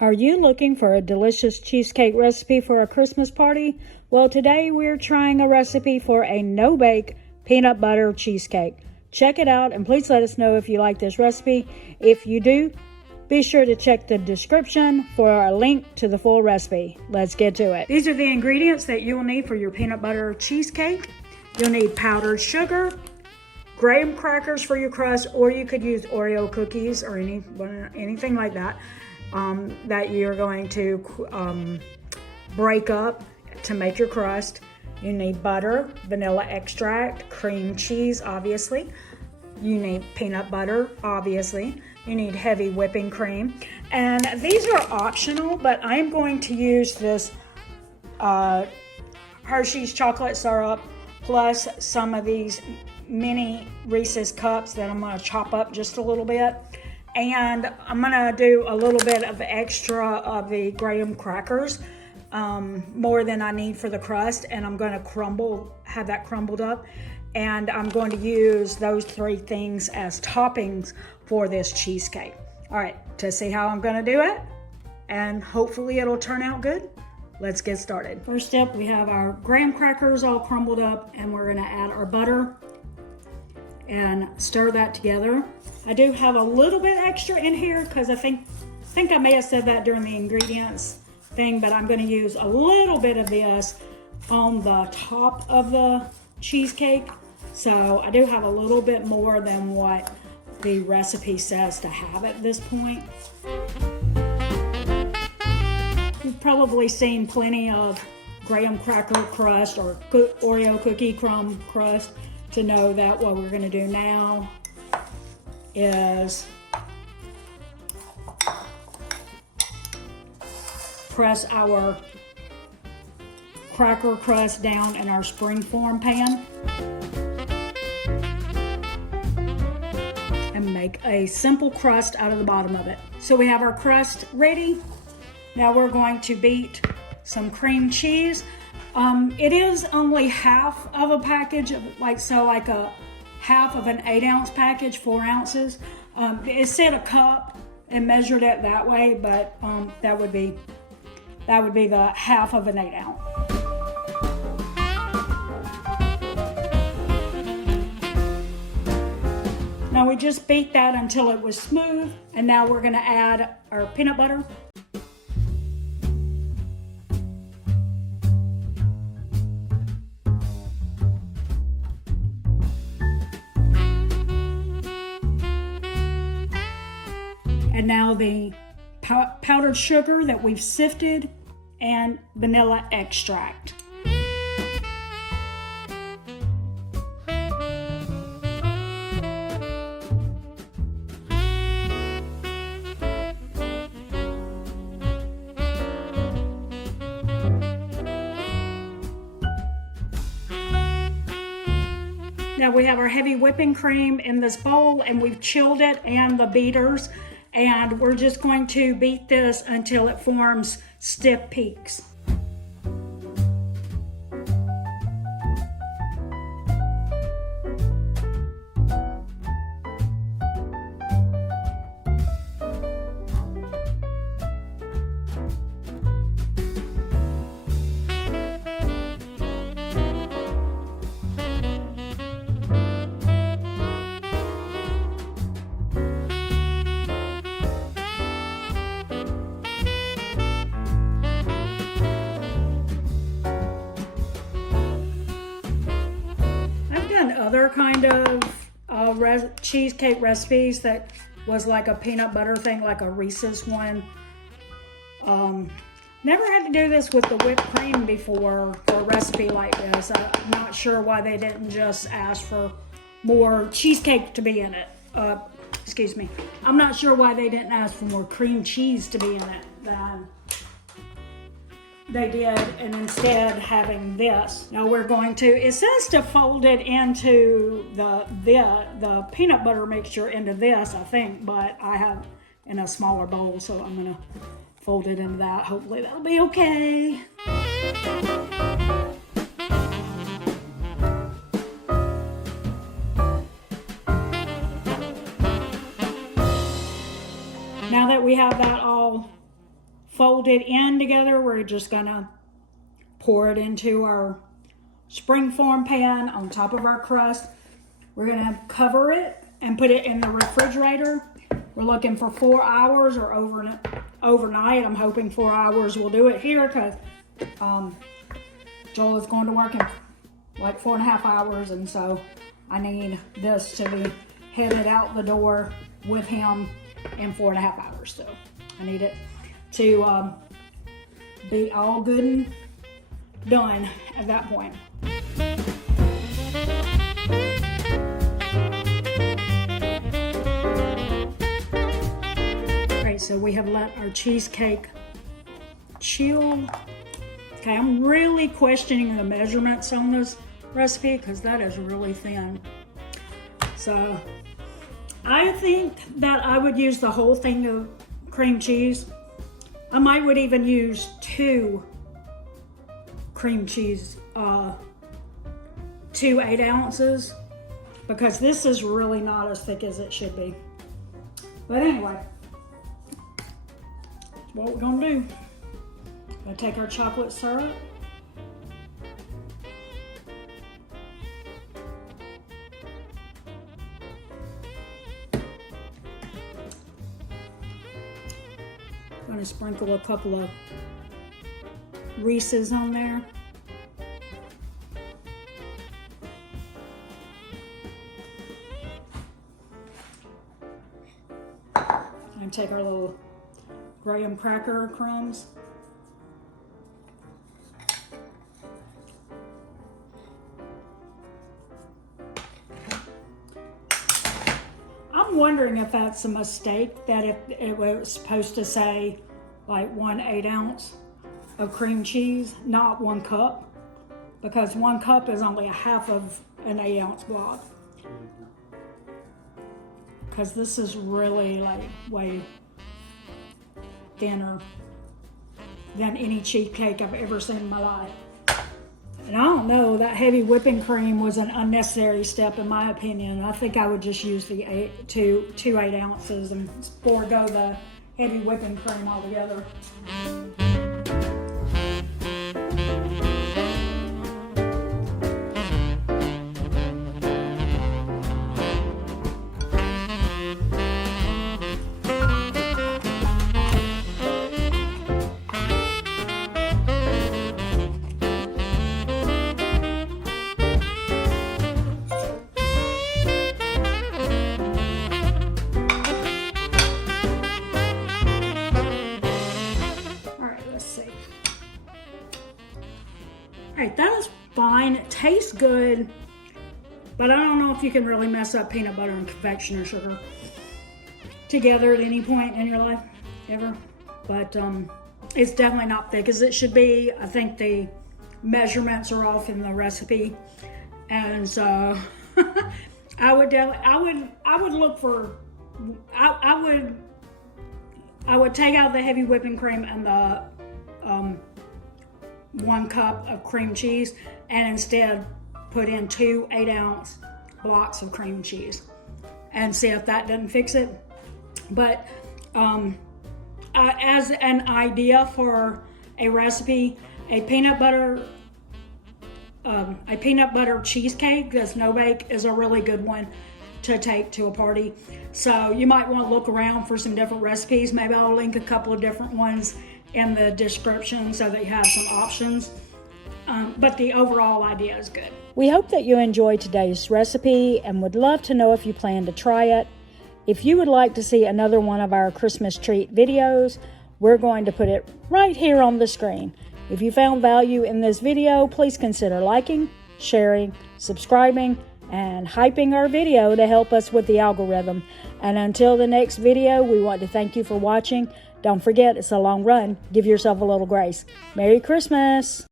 Are you looking for a delicious cheesecake recipe for a Christmas party? Well, today we're trying a recipe for a no-bake peanut butter cheesecake. Check it out and please let us know if you like this recipe. If you do, be sure to check the description for a link to the full recipe. Let's get to it. These are the ingredients that you will need for your peanut butter cheesecake. You'll need powdered sugar, graham crackers for your crust, or you could use Oreo cookies or anything like that. That you're going to break up to make your crust. You need butter, vanilla extract, cream cheese, obviously. You need peanut butter, obviously. You need heavy whipping cream. And these are optional, but I'm going to use this Hershey's chocolate syrup plus some of these mini Reese's cups that I'm going to chop up just a little bit. And I'm gonna do a little bit of extra of the graham crackers, more than I need for the crust, and I'm gonna have that crumbled up, and I'm going to use those three things as toppings for this cheesecake. All right, to see how I'm gonna do it, and hopefully it'll turn out good, let's get started. First step, we have our graham crackers all crumbled up, and we're gonna add our butter and stir that together. I do have a little bit extra in here because I think I may have said that during the ingredients thing, but I'm going to use a little bit of this on the top of the cheesecake. So I do have a little bit more than what the recipe says to have at this point. You've probably seen plenty of graham cracker crust or Oreo cookie crumb crust to know that what we're going to do now is press our cracker crust down in our springform pan and make a simple crust out of the bottom of it. So we have our crust ready. Now we're going to beat some cream cheese. It is only half of a package, like a half of an 8-ounce package, 4 ounces. It said a cup and measured it that way, but that would be the half of an 8-ounce. Now we just beat that until it was smooth, and now we're going to add our peanut butter. And now the powdered sugar that we've sifted and vanilla extract. Now we have our heavy whipping cream in this bowl, and we've chilled it and the beaters. And we're just going to beat this until it forms stiff peaks. Other kind of cheesecake recipes that was like a peanut butter thing, like a Reese's one. Never had to do this with the whipped cream before for a recipe like this. I'm not sure why they didn't just ask for more cheesecake to be in it. Excuse me. I'm not sure why they didn't ask for more cream cheese to be in it than they did, and instead having this. Now we're going to, it says to fold it into the peanut butter mixture into this, I think, but I have in a smaller bowl, so I'm gonna fold it into that. Hopefully that'll be okay. Now that we have that all folded in together. We're just gonna pour it into our springform pan on top of our crust. We're gonna cover it and put it in the refrigerator. We're looking for 4 hours or overnight. I'm hoping 4 hours will do it here because Joel is going to work in like 4.5 hours, and so I need this to be headed out the door with him in 4.5 hours. So I need it to be all good and done at that point. Okay, so we have let our cheesecake chill. Okay, I'm really questioning the measurements on this recipe because that is really thin. So I think that I would use the whole thing of cream cheese. I would even use 2 cream cheese, 2 8 ounces, because this is really not as thick as it should be. But anyway, that's what we're gonna do. Gonna take our chocolate syrup. I'm gonna sprinkle a couple of Reese's on there. And take our little graham cracker crumbs. I'm wondering if that's a mistake, that if it was supposed to say like 1 8 ounce of cream cheese, not 1 cup, because 1 cup is only a half of an 8 ounce block. Because this is really like way thinner than any cheesecake I've ever seen in my life. And I don't know, that heavy whipping cream was an unnecessary step in my opinion. I think I would just use the 2 8 ounces and forego the heavy whipping cream altogether. Alright, that is fine. It tastes good, but I don't know if you can really mess up peanut butter and confectioner sugar together at any point in your life, ever. But it's definitely not thick as it should be. I think the measurements are off in the recipe, and so I would look for. I would take out the heavy whipping cream and the 1 cup of cream cheese, and instead put in 2 8 ounce blocks of cream cheese and see if that doesn't fix it. But as an idea for a recipe, a peanut butter cheesecake that's no-bake is a really good one to take to a party. So you might want to look around for some different recipes. Maybe I'll link a couple of different ones in the description so that you have some options. But the overall idea is good. We hope that you enjoyed today's recipe and would love to know if you plan to try it. If you would like to see another one of our Christmas treat videos, we're going to put it right here on the screen. If you found value in this video, please consider liking, sharing, subscribing, and hyping our video to help us with the algorithm. And until the next video, we want to thank you for watching. Don't forget, it's a long run. Give yourself a little grace. Merry Christmas!